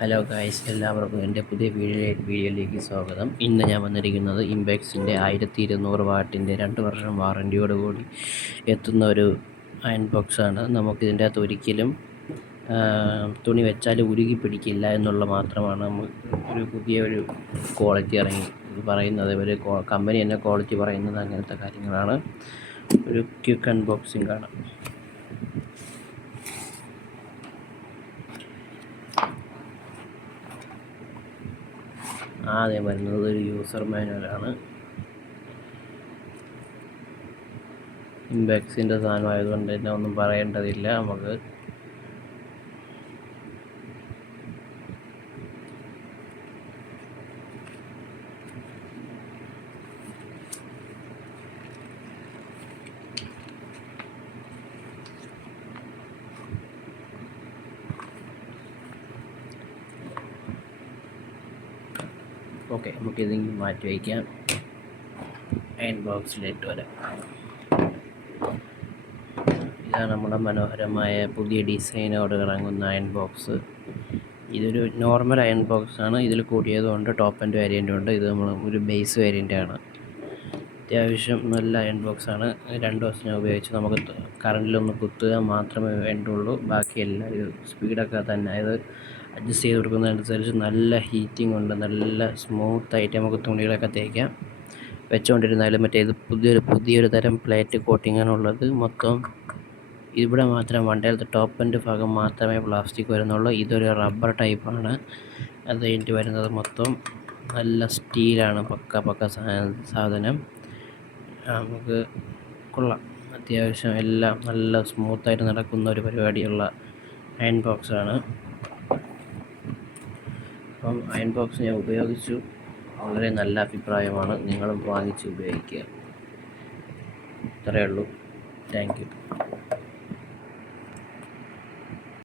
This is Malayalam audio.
ഹലോ ഗായ്സ്, എല്ലാവർക്കും എൻ്റെ പുതിയ വീഡിയോയിലേക്ക് സ്വാഗതം. ഇന്ന് ഞാൻ വന്നിരിക്കുന്നത് ഇംപെക്സിൻ്റെ 1200 വാട്ടിൻ്റെ 2 വർഷം വാറൻറ്റിയോടുകൂടി എത്തുന്ന ഒരു അയൺ ബോക്സാണ്. നമുക്കിതിൻ്റെ അകത്ത് ഒരിക്കലും തുണി വെച്ചാൽ ഉരുകി പിടിക്കില്ല എന്നുള്ള മാത്രമാണ് ഒരു പുതിയ ക്വാളിറ്റി പറയുന്നത്. ഒരു കമ്പനി തന്നെ ക്വാളിറ്റി പറയുന്നത് അങ്ങനത്തെ കാര്യങ്ങളാണ്. ഒരു ക്വിക്ക് അൺബോക്സിംഗ് ആണ്. ആദ്യം വരുന്നത് ഒരു യൂസർ മാനുവലാണ്. ഇംപെക്സിൻ്റെ സാധനമായതുകൊണ്ട് തന്നെ ഒന്നും പറയേണ്ടതില്ല. നമുക്ക് നമുക്കിത് മാറ്റി വയ്ക്കാം. അയൺ ബോക്സിലേക്ക് വരാം. ഇതാണ് നമ്മുടെ മനോഹരമായ പുതിയ ഡിസൈനോട് ഇറങ്ങുന്ന അയൺ ബോക്സ്. ഇതൊരു നോർമൽ അയൺ ബോക്സ് ആണ്. ഇതിൽ കൂടിയതുകൊണ്ട് ടോപ്പ് ആൻഡ് വേരിയൻ്റ് ഉണ്ട്. ഇത് നമ്മൾ ഒരു ബേസ് വേരിയൻ്റ് ആണ്. അത്യാവശ്യം നല്ല അയൺ ബോക്സ് ആണ്. 2 ദിവസം ഞാൻ ഉപയോഗിച്ച് നമുക്ക് കറണ്ടിലൊന്ന് കുത്തുക മാത്രമേ വേണ്ടുള്ളൂ. ബാക്കിയെല്ലാം ഇത് സ്പീഡൊക്കെ തന്നെ ഇത് അഡ്ജസ്റ്റ് ചെയ്ത് കൊടുക്കുന്നതനുസരിച്ച് നല്ല ഹീറ്റിംഗ് ഉണ്ട്. നല്ല സ്മൂത്തായിട്ട് നമുക്ക് തുണികളൊക്കെ തേക്കാം. വെച്ചുകൊണ്ടിരുന്നാലും ഇത് പുതിയൊരു തരം പ്ലേറ്റ് കോട്ടിങ്ങാണുള്ളത്. മൊത്തം ഇവിടെ മാത്രം വണ്ടിയിലത്തെ ടോപ്പ് ആൻഡ് ഭാഗം മാത്രമേ പ്ലാസ്റ്റിക് വരുന്നുള്ളൂ. ഇതൊരു റബ്ബർ ടൈപ്പാണ്. അത് കഴിഞ്ഞിട്ട് വരുന്നത് മൊത്തം നല്ല സ്റ്റീലാണ്. പക്ക സാധനം. നമുക്ക് കൊള്ളാം. അത്യാവശ്യം എല്ലാം നല്ല സ്മൂത്തായിട്ട് നടക്കുന്ന ഒരു പരിപാടിയുള്ള അയൺ ബോക്സാണ്. അപ്പം അയൺ ബോക്സ് ഞാൻ ഉപയോഗിച്ചു. വളരെ നല്ല അഭിപ്രായമാണ്. നിങ്ങളും വാങ്ങിച്ച് ഉപയോഗിക്കുക. ഇത്രയേ ഉള്ളൂ. Thank you.